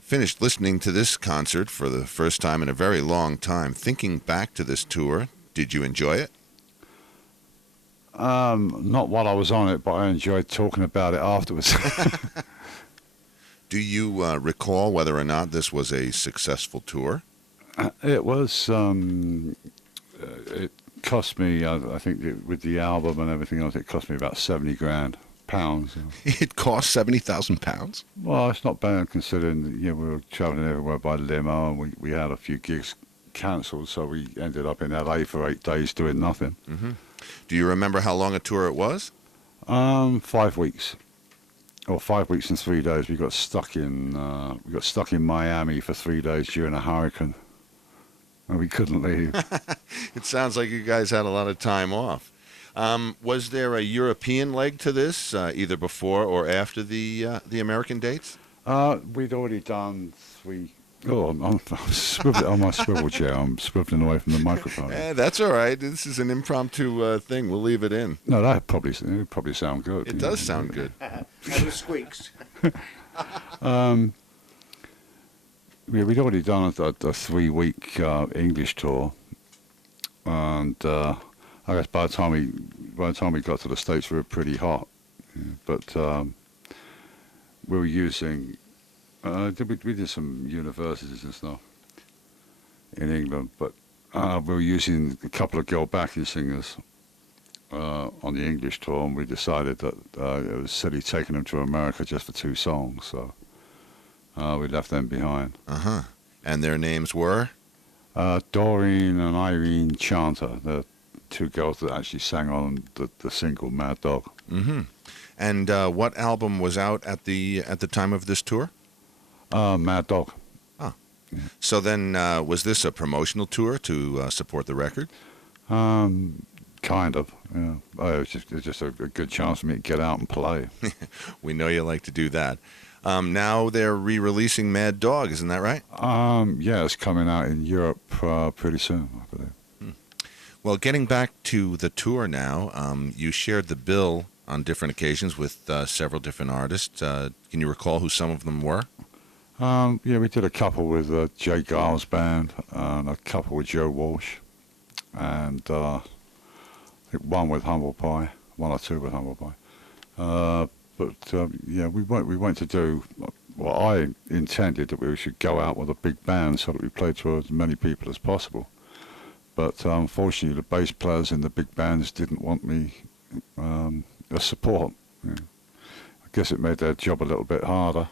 finished listening to this concert for the first time in a very long time. Thinking back to this tour, did you enjoy it? Not while I was on it, but I enjoyed talking about it afterwards. Do you recall whether or not this was a successful tour? It was. It cost me, I think, with the album and everything else, it cost me about 70 grand pounds. It cost 70,000 pounds? Well, it's not bad considering that, we were travelling everywhere by limo, and we had a few gigs cancelled, so we ended up in LA for 8 days doing nothing. Mm-hmm. Do you remember how long a tour it was? 5 weeks. Or 5 weeks and 3 days. We got stuck in Miami for 3 days during a hurricane, and we couldn't leave. It sounds like you guys had a lot of time off. Was there a European leg to this, either before or after the American dates? We'd already done 3. Oh, I'm swiveling on my swivel chair. I'm swiveling away from the microphone. That's all right. This is an impromptu thing. We'll leave it in. No, that probably sound good. It does sound good. And it squeaks. We'd already done a 3-week English tour, and I guess by the time we got to the States, we were pretty hot. But we were using. We did some universities and stuff in England, but we were using a couple of girl backing singers on the English tour, and we decided that it was silly taking them to America just for 2 songs, so we left them behind. Uh-huh. And their names were? Doreen and Irene Chanter, the 2 girls that actually sang on the single Mad Dog. Mm-hmm. And what album was out at the time of this tour? Mad Dog. Oh. Yeah. So then, was this a promotional tour to support the record? Kind of, yeah. It was just a good chance for me to get out and play. We know you like to do that. Now they're re-releasing Mad Dog, isn't that right? Yeah, it's coming out in Europe pretty soon, I believe. Well, getting back to the tour now, you shared the bill on different occasions with several different artists. Can you recall who some of them were? Yeah, we did a couple with Jay Giles' band, and a couple with Joe Walsh, and I think one with Humble Pie, 1 or 2 with Humble Pie. Yeah, we went to do. Well, I intended that we should go out with a big band so that we played to as many people as possible. But unfortunately, the bass players in the big bands didn't want me as support. Yeah. I guess it made their job a little bit harder.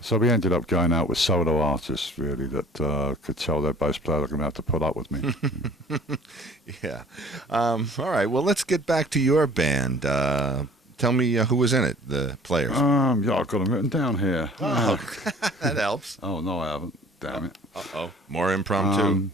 So we ended up going out with solo artists, really, that could tell their bass player they're going to have to put up with me. Yeah. All right. Well, let's get back to your band. Tell me who was in it, the players. Yeah, I've got them written down here. Oh, that helps. Oh, no, I haven't. Damn it. Uh-oh. More impromptu.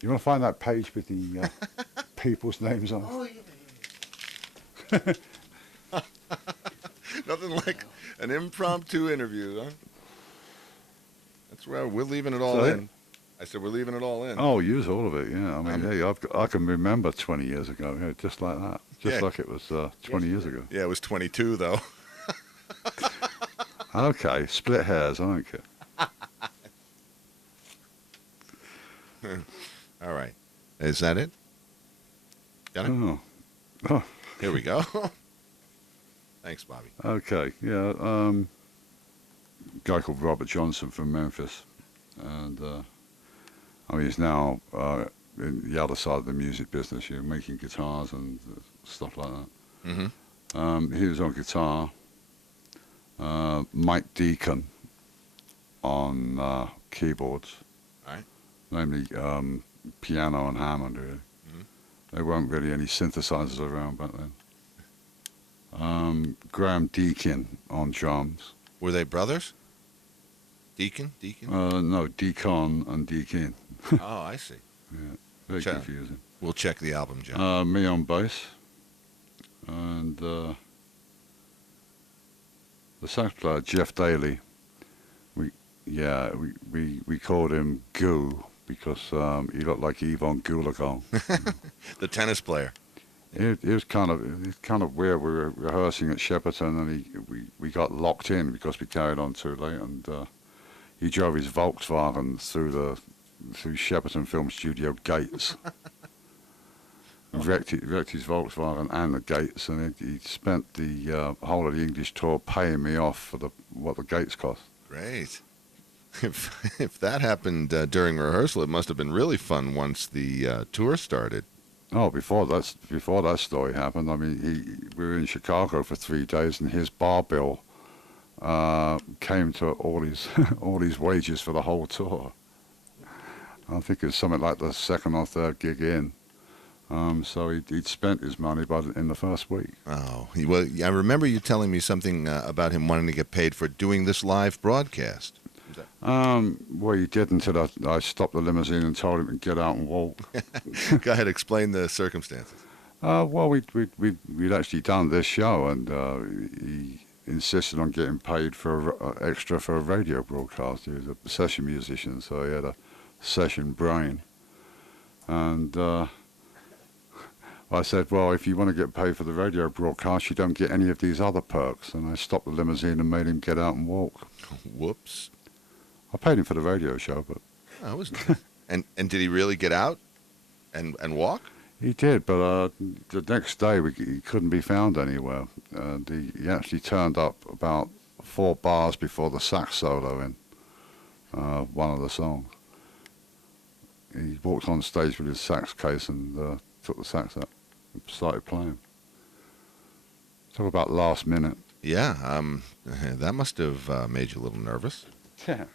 You want to find that page with the people's names on it? Oh, yeah. Nothing like an impromptu interview, huh? That's where we're leaving it all in. I said we're leaving it all in. Oh, use all of it, yeah. I mean, hey, I can remember 20 years ago, yeah, just like that. Just like it was 20 years ago. Yeah, it was 22, though. Okay, split hairs, I don't care. All right. Is that it? Got it? Oh. Here we go. Thanks, Bobby. Okay, yeah. A guy called Robert Johnson from Memphis. And, I mean, he's now in the other side of the music business, making guitars and stuff like that. Mm-hmm. He was on guitar. Mike Deacon on keyboards. All right. Namely piano and Hammond, really. Mm-hmm. There weren't really any synthesizers around back then. Graham Deakin on drums. Were they brothers? Deacon? No, Deacon and Deakin. Oh, I see. Yeah, very confusing. We'll check the album, John. Me on bass. And the sax player, Jeff Daly. We called him Goo because he looked like Yvonne Goolagong. The tennis player. It was kind of weird. We were rehearsing at Shepperton, and we got locked in because we carried on too late, and he drove his Volkswagen through Shepperton Film Studio gates. Wrecked his Volkswagen and the gates, and he spent the whole of the English tour paying me off for what the gates cost. Great. If that happened during rehearsal, it must have been really fun once the tour started. Oh, before that story happened, I mean, we were in Chicago for 3 days, and his bar bill came to all his wages for the whole tour. I think it was something like the second or third gig in. So he'd spent his money in the first week. Oh, well, I remember you telling me something about him wanting to get paid for doing this live broadcast. Well, he did until I stopped the limousine and told him to get out and walk. Go ahead, explain the circumstances. Well, we'd actually done this show, and he insisted on getting paid for extra for a radio broadcast. He was a session musician, so he had a session brain. And I said, well, if you want to get paid for the radio broadcast, you don't get any of these other perks. And I stopped the limousine and made him get out and walk. Whoops. I paid him for the radio show, but... Oh, that was nice. And did he really get out and walk? He did, but the next day he couldn't be found anywhere. And he actually turned up about 4 bars before the sax solo in one of the songs. He walked on stage with his sax case and took the sax out and started playing. Talk about last minute. Yeah, that must have made you a little nervous. Yeah.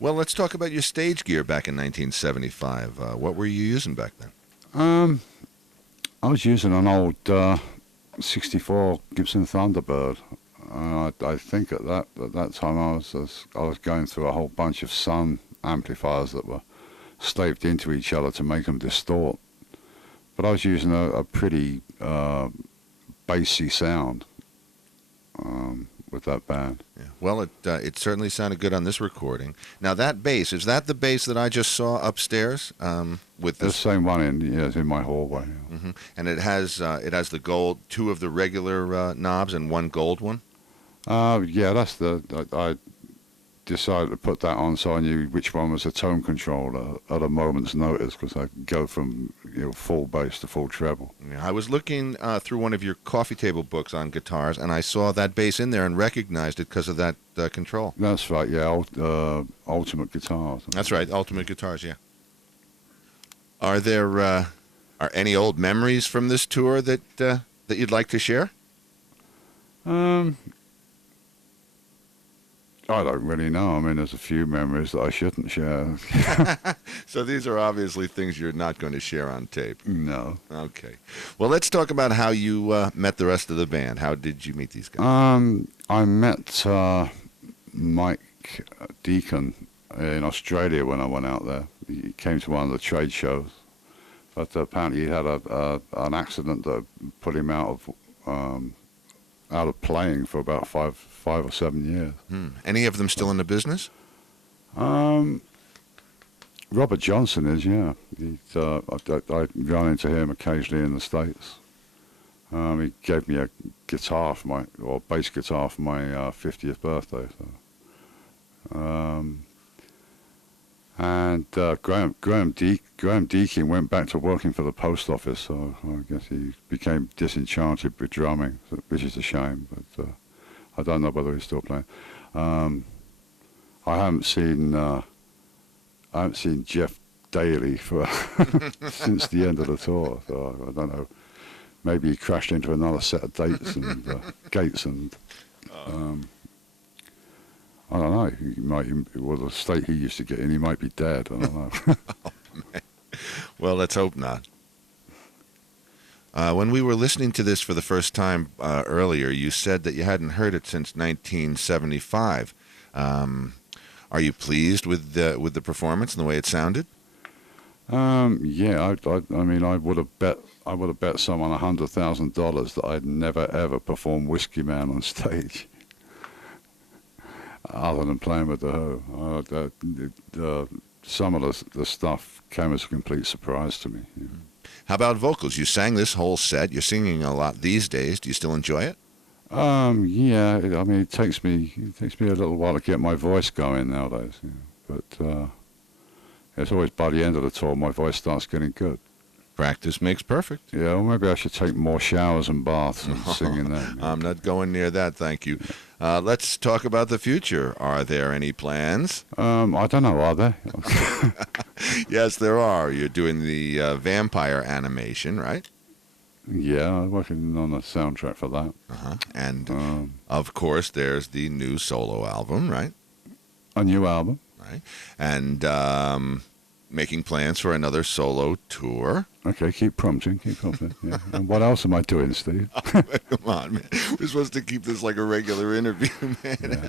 Well, let's talk about your stage gear back in 1975. What were you using back then? I was using an old 64 Gibson Thunderbird. I think at that time I was going through a whole bunch of Sun amplifiers that were slaved into each other to make them distort. But I was using a pretty bassy sound with that band. Yeah. Well, it certainly sounded good on this recording. Now, that bass, is that the bass that I just saw upstairs? With the this? same one it's in my hallway. Yeah. Mm-hmm. And it has the gold, 2 of the regular knobs and 1 gold one? Yeah, that's I decided to put that on so I knew which one was a tone controller at a moment's notice, because I could go from full bass to full treble. Yeah, I was looking through one of your coffee table books on guitars, and I saw that bass in there and recognized it because of that control. That's right, yeah, Ultimate Guitars. That's right, Ultimate Guitars, yeah. Are there are any old memories from this tour that you'd like to share? I don't really know. I mean, there's a few memories that I shouldn't share. So these are obviously things you're not going to share on tape. No. Okay. Well, let's talk about how you met the rest of the band. How did you meet these guys? I met Mike Deacon in Australia when I went out there. He came to one of the trade shows, but apparently he had an accident that put him out of playing for about five or 7 years. Any of them still in the business? Robert Johnson is, yeah. I run into him occasionally in the States. He gave me a guitar bass guitar for my 50th birthday. So. And Graham Deakin went back to working for the post office, so I guess he became disenchanted with drumming, which is a shame. But I don't know whether he's still playing. I haven't seen Jeff Daly for since the end of the tour, so I don't know. Maybe he crashed into another set of gates and. I don't know. He might, the state he used to get in, he might be dead. I don't know. Oh, man. Well, let's hope not. When we were listening to this for the first time earlier, you said that you hadn't heard it since 1975. Are you pleased with the performance and the way it sounded? Yeah. I mean, I would have bet someone $100,000 that I'd never ever perform Whiskey Man on stage. Other than playing with the Who, some of the stuff came as a complete surprise to me. Yeah. How about vocals? You sang this whole set. You're singing a lot these days. Do you still enjoy it? Yeah. I mean, it takes me a little while to get my voice going nowadays. But it's always by the end of the tour my voice starts getting good. Practice makes perfect. Yeah, well, maybe I should take more showers and baths and sing in that. I'm not going near that, thank you. Let's talk about the future. Are there any plans? I don't know, are there? Yes, there are. You're doing the vampire animation, right? Yeah, I'm working on a soundtrack for that. And, of course, there's the new solo album, right? A new album. Right. And making plans for another solo tour. Okay, keep prompting. Yeah. And what else am I doing, Steve? Come on, man. We're supposed to keep this like a regular interview, man. Yeah.